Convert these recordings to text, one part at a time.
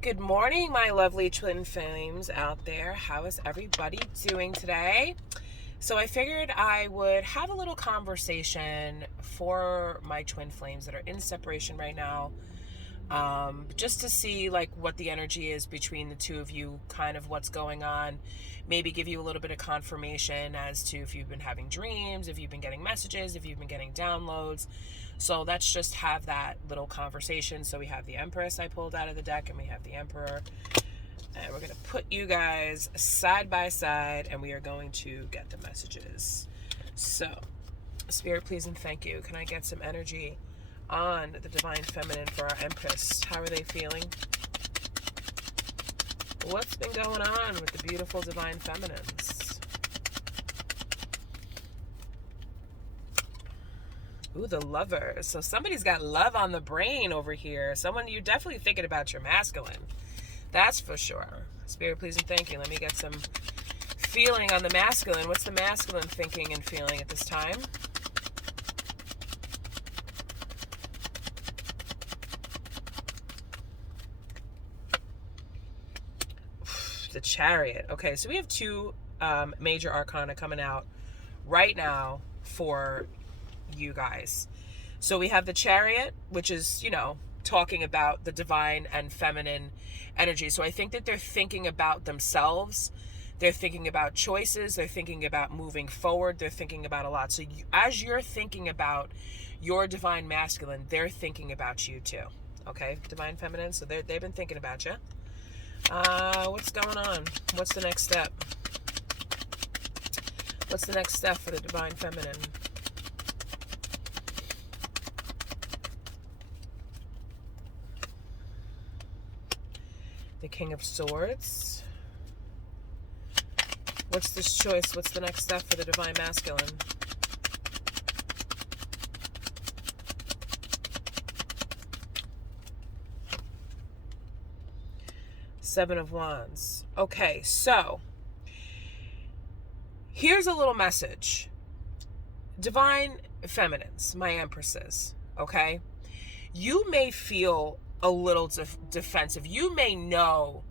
Good morning, my lovely twin flames out there. How is everybody doing today? So I figured I would have a little conversation for my twin flames that are in separation right now, just to see like what the energy is between the two of you, kind of what's going on, maybe give you a little bit of confirmation as to if you've been having dreams, if you've been getting messages, if you've been getting downloads. So let's just have that little conversation. So we have the Empress I pulled out of the deck, and we have the Emperor, and we're going to put you guys side by side, and we are going to get the messages. So Spirit, please and thank you. Can I get some energy on the Divine Feminine for our Empress? How are they feeling? What's been going on with the beautiful Divine Feminines? Ooh, the Lovers. So somebody's got love on the brain over here. Someone, you're definitely thinking about your masculine. That's for sure. Spirit, please and thank you. Let me get some feeling on the masculine. What's the masculine thinking and feeling at this time? The Chariot. Okay, so we have two major arcana coming out right now for you guys. So we have the Chariot, which is, talking about the divine and feminine energy. So I think that they're thinking about themselves. They're thinking about choices. They're thinking about moving forward. They're thinking about a lot. So as you're thinking about your divine masculine, they're thinking about you too. Okay, divine feminine. So they've been thinking about you. What's going on? What's the next step? What's the next step for the divine feminine? The King of Swords. What's this choice? What's the next step for the divine masculine? Seven of Wands. Okay, so here's a little message. Divine feminines, my empresses, okay? You may feel a little defensive. You may know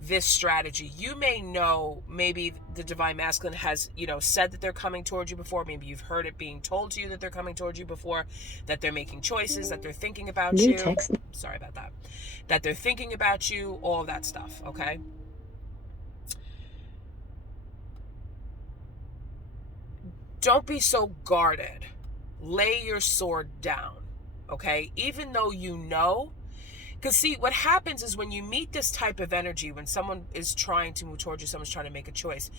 this strategy. You may know maybe the divine masculine has, said that they're coming towards you before. Maybe you've heard it being told to you that they're coming towards you before, that they're making choices, that they're thinking about you. Sorry about that. That they're thinking about you, all of that stuff, okay? Don't be so guarded. Lay your sword down, okay? Even though you know. Because see, what happens is when you meet this type of energy, when someone is trying to move towards you, someone's trying to make a choice,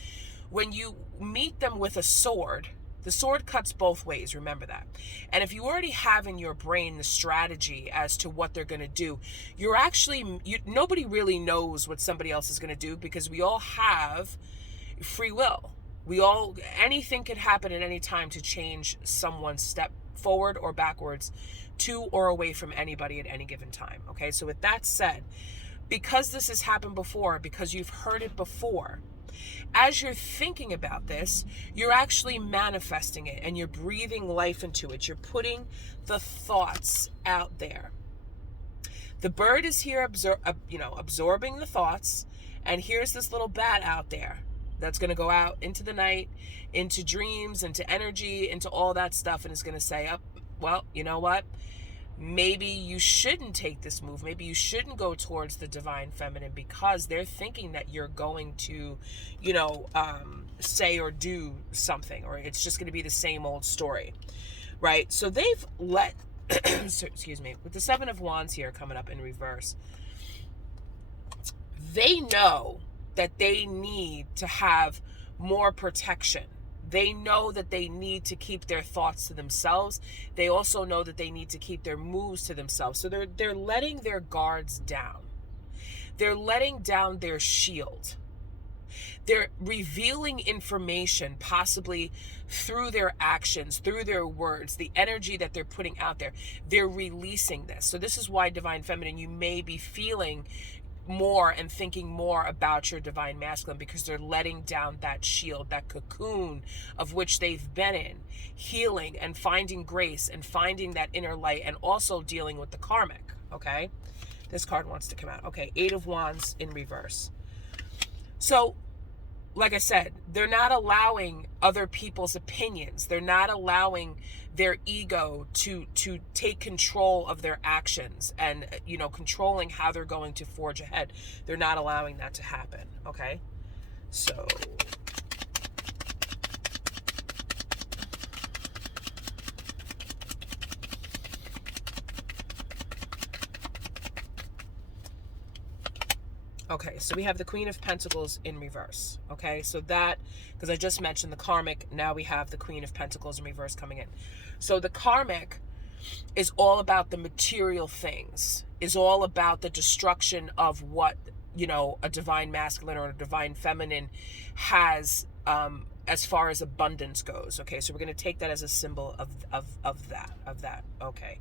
when you meet them with a sword, the sword cuts both ways, remember that. And if you already have in your brain the strategy as to what they're going to do, nobody really knows what somebody else is going to do, because we all have free will. Anything could happen at any time to change someone's step forward or backwards to or away from anybody at any given time. Okay, so with that said, because this has happened before, because you've heard it before, as you're thinking about this, you're actually manifesting it and you're breathing life into it. You're putting the thoughts out there. The bird is here absorbing the thoughts, and here's this little bat out there that's going to go out into the night, into dreams, into energy, into all that stuff, and is going to say, well, you know what? Maybe you shouldn't take this move. Maybe you shouldn't go towards the divine feminine, because they're thinking that you're going to, say or do something, or it's just going to be the same old story, right? So they've let, excuse me, with the Seven of Wands here coming up in reverse, they know that they need to have more protection. They know that they need to keep their thoughts to themselves. They also know that they need to keep their moves to themselves. So they're letting their guards down. They're letting down their shield. They're revealing information, possibly through their actions, through their words, the energy that they're putting out there. They're releasing this. So this is why, divine feminine, you may be feeling more and thinking more about your divine masculine, because they're letting down that shield, that cocoon of which they've been in, healing and finding grace and finding that inner light, and also dealing with the karmic. Okay, This card wants to come out. Okay, Eight of Wands in reverse. So, like I said, they're not allowing other people's opinions. They're not allowing their ego to take control of their actions and, controlling how they're going to forge ahead. They're not allowing that to happen, okay? So, okay, so we have the Queen of Pentacles in reverse. Okay, so that, because I just mentioned the karmic, now we have the Queen of Pentacles in reverse coming in. So the karmic is all about the material things, is all about the destruction of what, a divine masculine or a divine feminine has, as far as abundance goes. Okay, so we're going to take that as a symbol of that. Okay.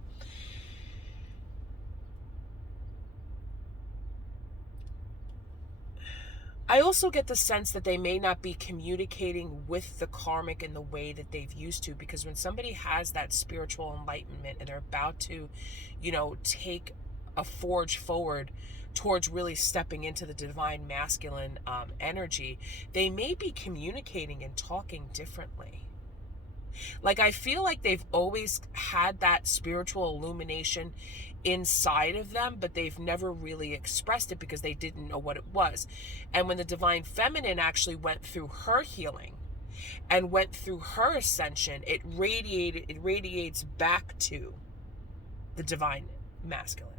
I also get the sense that they may not be communicating with the karmic in the way that they've used to, because when somebody has that spiritual enlightenment and they're about to, take a forge forward towards really stepping into the divine masculine energy, they may be communicating and talking differently. Like, I feel like they've always had that spiritual illumination inside of them, but they've never really expressed it because they didn't know what it was. And when the divine feminine actually went through her healing and went through her ascension, it radiates back to the divine masculine.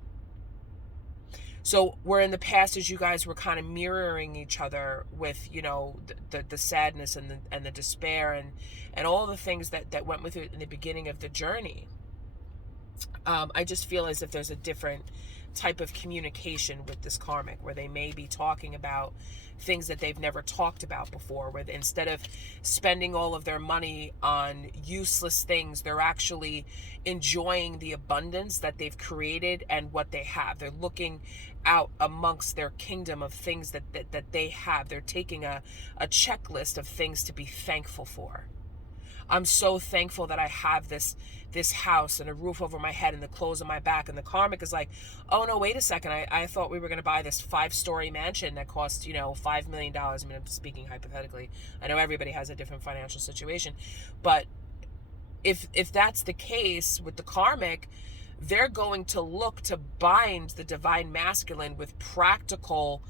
So where in the past, as you guys were kind of mirroring each other with, the sadness and the despair and all the things that went with it in the beginning of the journey, I just feel as if there's a different type of communication with this karmic, where they may be talking about things that they've never talked about before, where instead of spending all of their money on useless things, they're actually enjoying the abundance that they've created and what they have. They're looking out amongst their kingdom of things that they have. They're taking a checklist of things to be thankful for. I'm so thankful that I have this house and a roof over my head and the clothes on my back. And the karmic is like, oh no, wait a second. I thought we were going to buy this 5-story mansion that cost, $5 million. I mean, I'm speaking hypothetically. I know everybody has a different financial situation, but if that's the case with the karmic, they're going to look to bind the divine masculine with practical,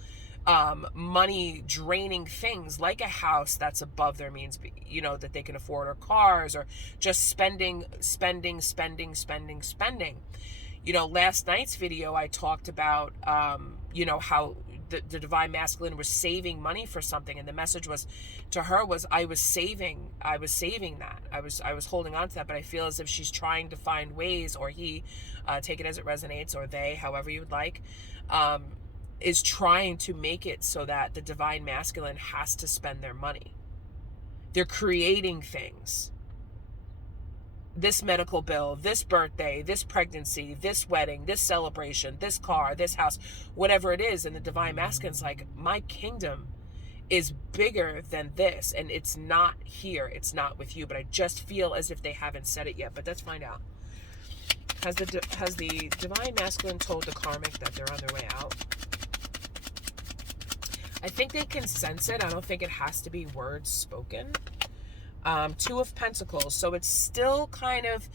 money draining things like a house that's above their means, that they can afford, or cars, or just spending. Last night's video, I talked about, how the divine masculine was saving money for something, and the message was to her was, I was saving that. I was holding on to that, but I feel as if she's trying to find ways, or he, take it as it resonates, or they, however you would like, is trying to make it so that the divine masculine has to spend their money. They're creating things. This medical bill, this birthday, this pregnancy, this wedding, this celebration, this car, this house, whatever it is. And the divine masculine's like, my kingdom is bigger than this, and it's not here. It's not with you. But I just feel as if they haven't said it yet. But let's find out. Has the divine masculine told the karmic that they're on their way out? I think they can sense it. I don't think it has to be words spoken. Two of Pentacles. So it's still kind of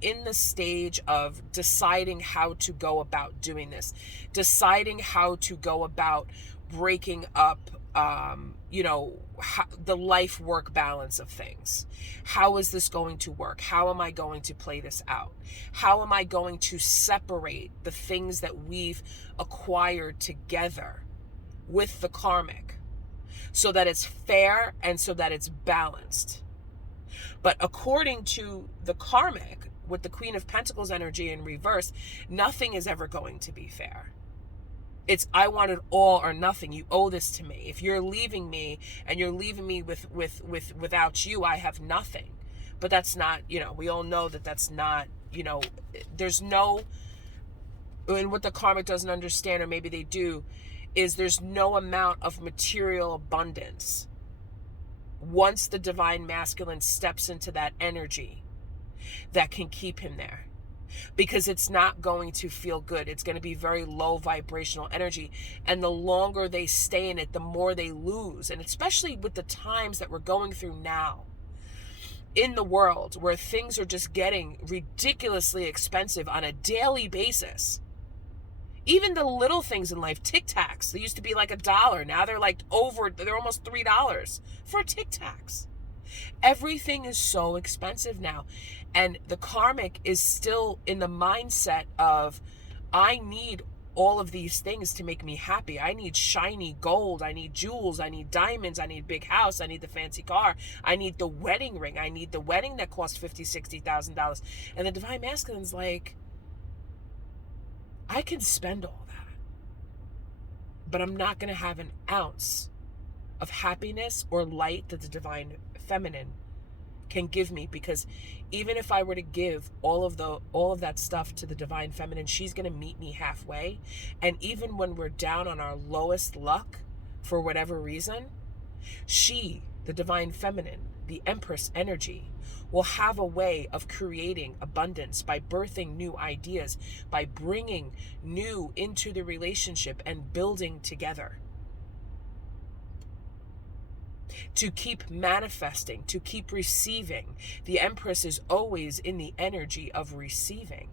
in the stage of deciding how to go about doing this. Deciding how to go about breaking up, the life-work balance of things. How is this going to work? How am I going to play this out? How am I going to separate the things that we've acquired together with the karmic, so that it's fair and so that it's balanced? But according to the karmic, with the Queen of Pentacles energy in reverse, nothing is ever going to be fair. It's, I want it all or nothing. You owe this to me. If you're leaving me and you're leaving me without you, I have nothing. But that's not, we all know that that's not, there's no, and what the karmic doesn't understand, or maybe they do, is there's no amount of material abundance once the divine masculine steps into that energy that can keep him there. because it's not going to feel good. It's going to be very low vibrational energy. And the longer they stay in it, the more they lose. And especially with the times that we're going through now in the world, where things are just getting ridiculously expensive on a daily basis. Even the little things in life, Tic Tacs, they used to be like $1. Now they're almost $3 for Tic Tacs. Everything is so expensive now. And the karmic is still in the mindset of, I need all of these things to make me happy. I need shiny gold. I need jewels. I need diamonds. I need a big house. I need the fancy car. I need the wedding ring. I need the wedding that costs $50,000, $60,000. And the Divine Masculine's like, I can spend all that, but I'm not going to have an ounce of happiness or light that the Divine Feminine can give me, because even if I were to give all of that stuff to the Divine Feminine, she's going to meet me halfway. And even when we're down on our lowest luck for whatever reason, she, the Divine Feminine, the Empress energy, will have a way of creating abundance by birthing new ideas, by bringing new into the relationship and building together. To keep manifesting, to keep receiving. The Empress is always in the energy of receiving.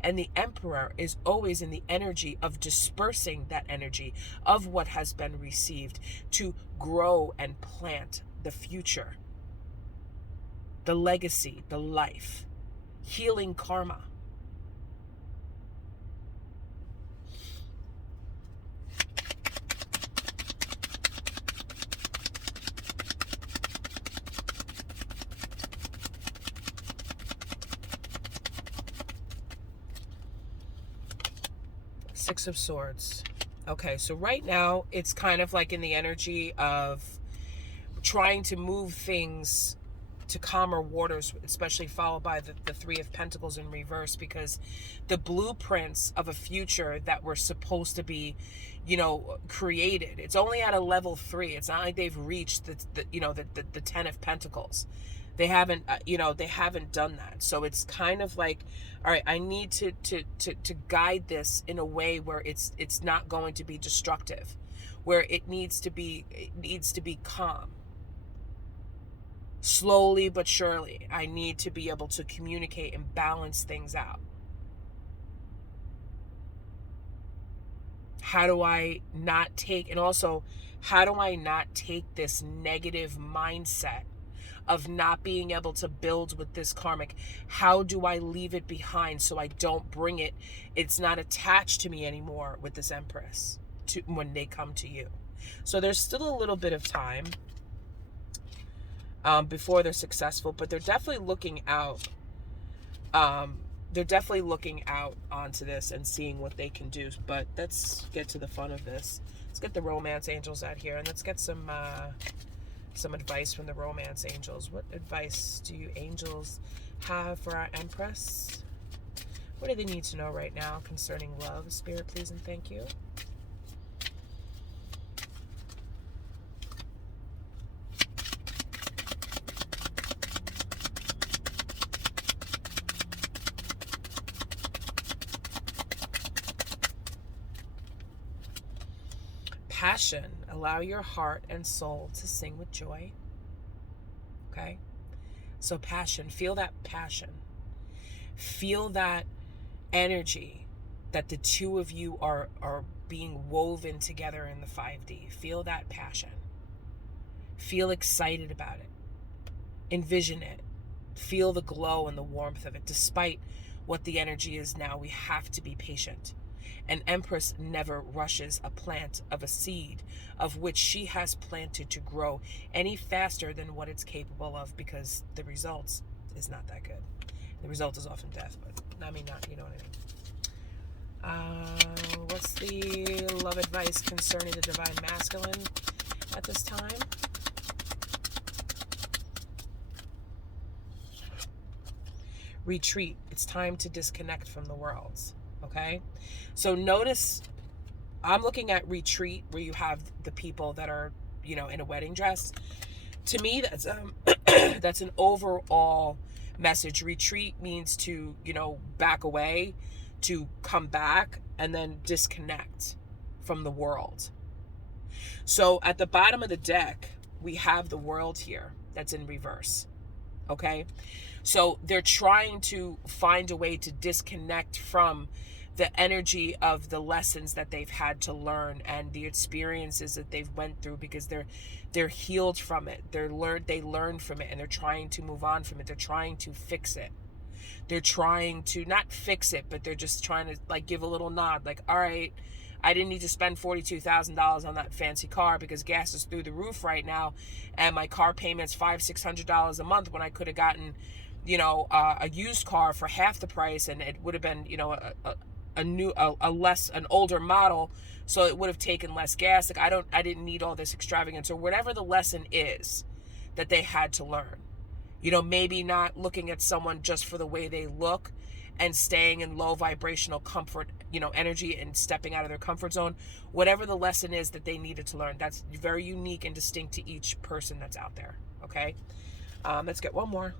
And the Emperor is always in the energy of dispersing that energy of what has been received to grow and plant the future, the legacy, the life, healing karma. Six of Swords. Okay, so right now it's kind of like in the energy of trying to move things to calmer waters, especially followed by the Three of Pentacles in reverse, because the blueprints of a future that were supposed to be, created, it's only at a level 3. It's not like they've reached the Ten of Pentacles. They haven't, they haven't done that. So it's kind of like, all right, I need to guide this in a way where it's not going to be destructive, where it needs to be calm. Slowly but surely, I need to be able to communicate and balance things out. How do I not take this negative mindset of not being able to build with this karmic? How do I leave it behind so I don't bring it? It's not attached to me anymore with this Empress when they come to you. So there's still a little bit of time before they're successful, but they're definitely looking out. They're definitely looking out onto this and seeing what they can do. But let's get to the fun of this. Let's get the romance angels out here, and let's get some advice from the romance angels. What advice do you angels have for our Empress? What do they need to know right now concerning love? Spirit, please and thank you. Passion. Allow your heart and soul to sing with joy. Okay? So passion. Feel that passion. Feel that energy that the two of you are being woven together in the 5D. Feel that passion. Feel excited about it. Envision it. Feel the glow and the warmth of it. Despite what the energy is now, we have to be patient. An Empress never rushes a plant of a seed of which she has planted to grow any faster than what it's capable of, because the results is not that good. The result is often death, but you know what I mean. What's the love advice concerning the Divine Masculine at this time? Retreat. It's time to disconnect from the worlds. Okay, so notice I'm looking at retreat where you have the people that are, in a wedding dress. To me, that's that's an overall message. Retreat means to, back away, to come back, and then disconnect from the world. So at the bottom of the deck, we have the world here that's in reverse. Okay? So they're trying to find a way to disconnect from the energy of the lessons that they've had to learn and the experiences that they've went through, because they're healed from it. They learned from it, and they're trying to move on from it. They're trying to fix it. They're trying to not fix it, but they're just trying to like give a little nod, like, all right, I didn't need to spend $42,000 on that fancy car because gas is through the roof right now, and my car payment's $500-$600 a month, when I could have gotten, a used car for half the price, and it would have been, an older model, so it would have taken less gas. Like, I didn't need all this extravagance, or whatever the lesson is that they had to learn. Maybe not looking at someone just for the way they look and staying in low vibrational comfort, energy, and stepping out of their comfort zone. Whatever the lesson is that they needed to learn, that's very unique and distinct to each person that's out there. Okay. Let's get one more.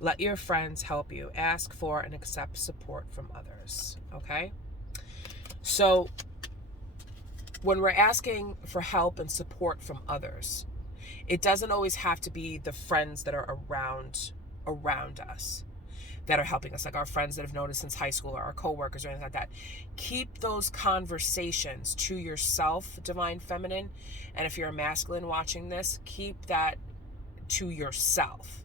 Let your friends help you. Ask for and accept support from others. Okay? So, when we're asking for help and support from others, it doesn't always have to be the friends that are around us that are helping us, like our friends that have known us since high school, or our coworkers, or anything like that. Keep those conversations to yourself, Divine Feminine. And if you're a masculine watching this, keep that to yourself.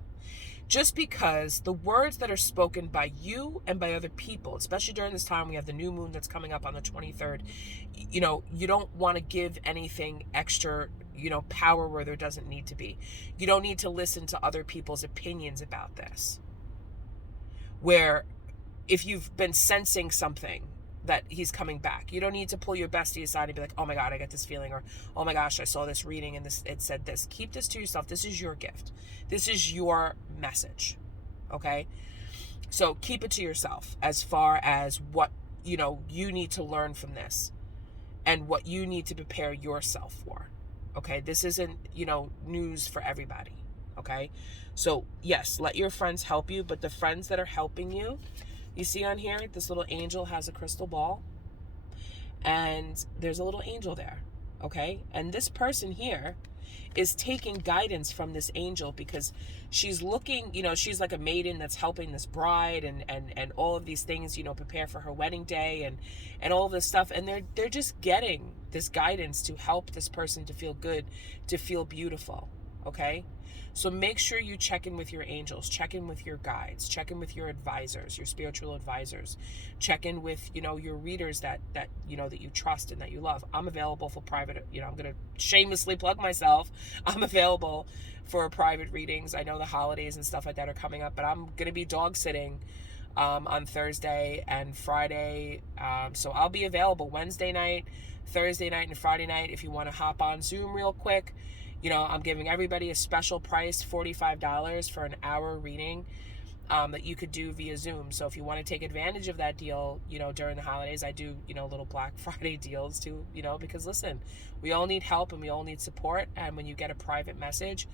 Just because the words that are spoken by you and by other people, especially during this time, we have the new moon that's coming up on the 23rd, you don't want to give anything extra, power where there doesn't need to be. You don't need to listen to other people's opinions about this. Where if you've been sensing something that he's coming back, you don't need to pull your bestie aside and be like, oh my God, I get this feeling, or oh my gosh, I saw this reading and it said this. Keep this to yourself. This is your gift. This is your message. Okay? So keep it to yourself as far as what, you need to learn from this and what you need to prepare yourself for. Okay? This isn't, news for everybody. Okay? So yes, let your friends help you, but the friends that are helping you, you see on here, this little angel has a crystal ball, and there's a little angel there, okay? And this person here is taking guidance from this angel, because she's looking, she's like a maiden that's helping this bride and all of these things, prepare for her wedding day and all of this stuff. And they're just getting this guidance to help this person to feel good, to feel beautiful, okay? So make sure you check in with your angels, check in with your guides, check in with your advisors, your spiritual advisors, check in with, your readers that you trust and that you love. I'm available for private, I'm going to shamelessly plug myself. I'm available for private readings. I know the holidays and stuff like that are coming up, but I'm going to be dog sitting on Thursday and Friday. So I'll be available Wednesday night, Thursday night, and Friday night if you want to hop on Zoom real quick. I'm giving everybody a special price, $45 for an hour reading that you could do via Zoom. So if you want to take advantage of that deal, during the holidays, I do, little Black Friday deals too, because listen, we all need help and we all need support. And when you get a private message,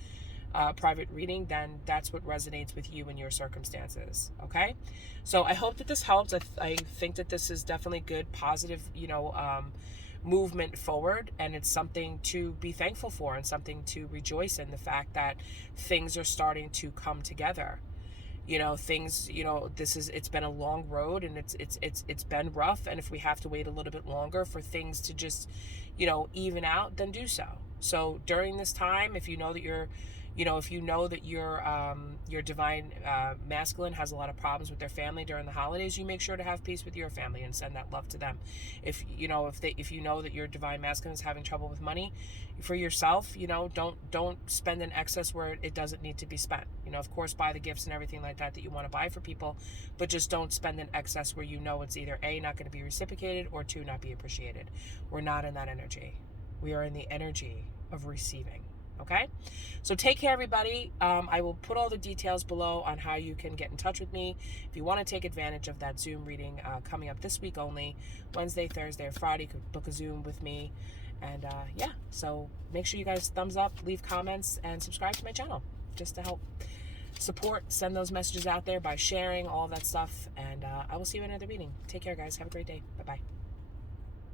private reading, then that's what resonates with you and your circumstances. Okay. So I hope that this helps. I think that this is definitely good, positive, movement forward, and it's something to be thankful for and something to rejoice in, the fact that things are starting to come together. Things, it's been a long road, and it's been rough, and if we have to wait a little bit longer for things to just even out, then do so. So during this time, if you know that your divine masculine has a lot of problems with their family during the holidays, you make sure to have peace with your family and send that love to them. If you know that your divine masculine is having trouble with money for yourself, don't spend in excess where it doesn't need to be spent. Of course, buy the gifts and everything like that you want to buy for people, but just don't spend in excess where it's either A, not going to be reciprocated, or 2, not be appreciated. We're not in that energy. We are in the energy of receiving. Okay? So take care, everybody. I will put all the details below on how you can get in touch with me if you want to take advantage of that Zoom reading coming up this week only. Wednesday, Thursday, or Friday, you could book a Zoom with me. And yeah, so make sure you guys thumbs up, leave comments, and subscribe to my channel just to help support. Send those messages out there by sharing all that stuff. And I will see you in another reading. Take care, guys. Have a great day. Bye-bye.